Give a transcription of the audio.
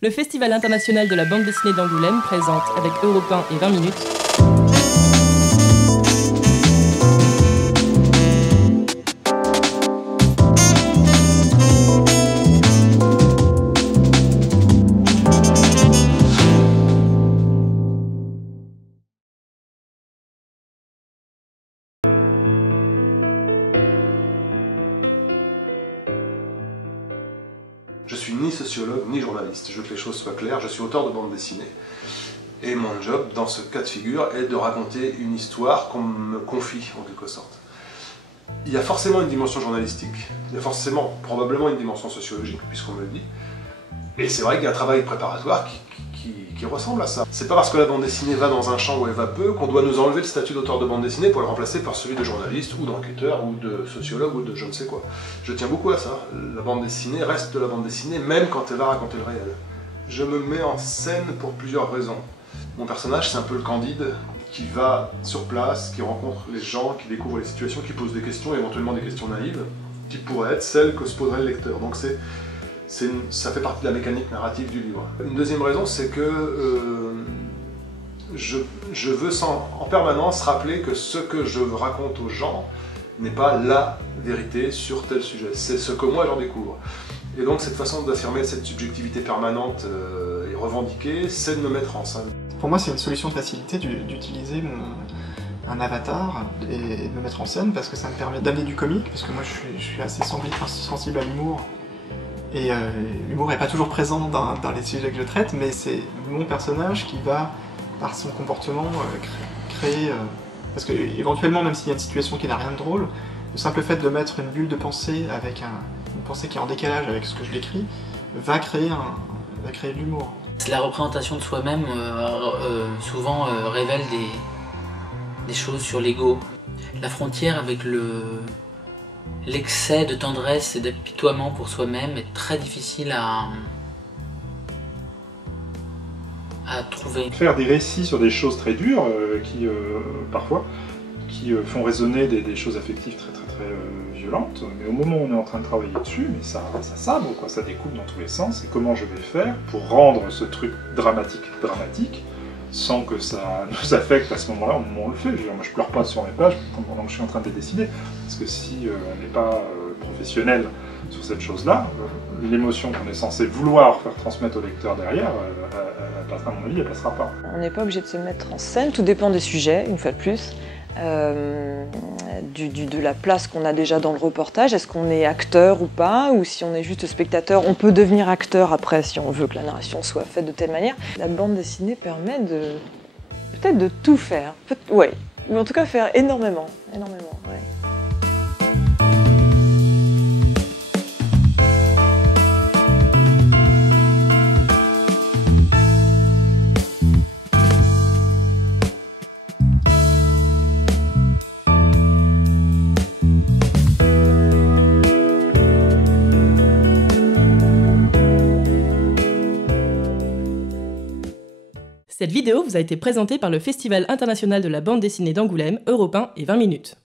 Le Festival international de la bande dessinée d'Angoulême présente, avec Europe 1 et 20 minutes, Je suis ni sociologue ni journaliste, je veux que les choses soient claires, je suis auteur de bande dessinée. Et mon job, dans ce cas de figure, est de raconter une histoire qu'on me confie, en quelque sorte. Il y a forcément une dimension journalistique, il y a forcément, probablement une dimension sociologique, puisqu'on me le dit. Et c'est vrai qu'il y a un travail préparatoire qui ressemble à ça. C'est pas parce que la bande dessinée va dans un champ où elle va peu qu'on doit nous enlever le statut d'auteur de bande dessinée pour le remplacer par celui de journaliste, ou d'enquêteur, ou de sociologue, ou de je ne sais quoi. Je tiens beaucoup à ça. La bande dessinée reste de la bande dessinée, même quand elle va raconter le réel. Je me mets en scène pour plusieurs raisons. Mon personnage, c'est un peu le Candide, qui va sur place, qui rencontre les gens, qui découvre les situations, qui pose des questions, éventuellement des questions naïves, qui pourraient être celles que se poserait le lecteur. Donc ça fait partie de la mécanique narrative du livre. Une deuxième raison, c'est que je veux en permanence rappeler que ce que je raconte aux gens n'est pas la vérité sur tel sujet, c'est ce que moi j'en découvre. Et donc cette façon d'affirmer cette subjectivité permanente et revendiquée, c'est de me mettre en scène. Pour moi, c'est une solution de facilité d'utiliser un avatar et de me mettre en scène parce que ça me permet d'amener du comique, parce que moi je suis assez sensible à l'humour. Et l'humour n'est pas toujours présent dans les sujets que je traite, mais c'est mon personnage qui va, par son comportement, créer... parce que éventuellement, même s'il y a une situation qui n'a rien de drôle, le simple fait de mettre une bulle de pensée avec une pensée qui est en décalage avec ce que je décris, va créer de l'humour. La représentation de soi-même souvent révèle des choses sur l'ego. La frontière avec l'excès de tendresse et d'apitoiement pour soi-même est très difficile à trouver. Faire des récits sur des choses très dures, parfois, qui font résonner des choses affectives très violentes, mais au moment où on est en train de travailler dessus, mais ça sabre, quoi, ça découpe dans tous les sens, et comment je vais faire pour rendre ce truc dramatique, sans que ça nous affecte à ce moment-là, au moment où on le fait. Je veux dire, moi je pleure pas sur mes pages pendant que je suis en train de les dessiner, parce que si on n'est pas professionnel sur cette chose-là, l'émotion qu'on est censé vouloir faire transmettre au lecteur derrière, elle passera, à mon avis, elle passera pas. On n'est pas obligé de se mettre en scène, tout dépend des sujets, une fois de plus. De la place qu'on a déjà dans le reportage, est-ce qu'on est acteur ou pas, ou si on est juste spectateur, on peut devenir acteur après si on veut que la narration soit faite de telle manière. La bande dessinée permet peut-être de tout faire, ouais, ou en tout cas faire énormément, ouais. Cette vidéo vous a été présentée par le Festival international de la bande dessinée d'Angoulême, Europe 1 et 20 minutes.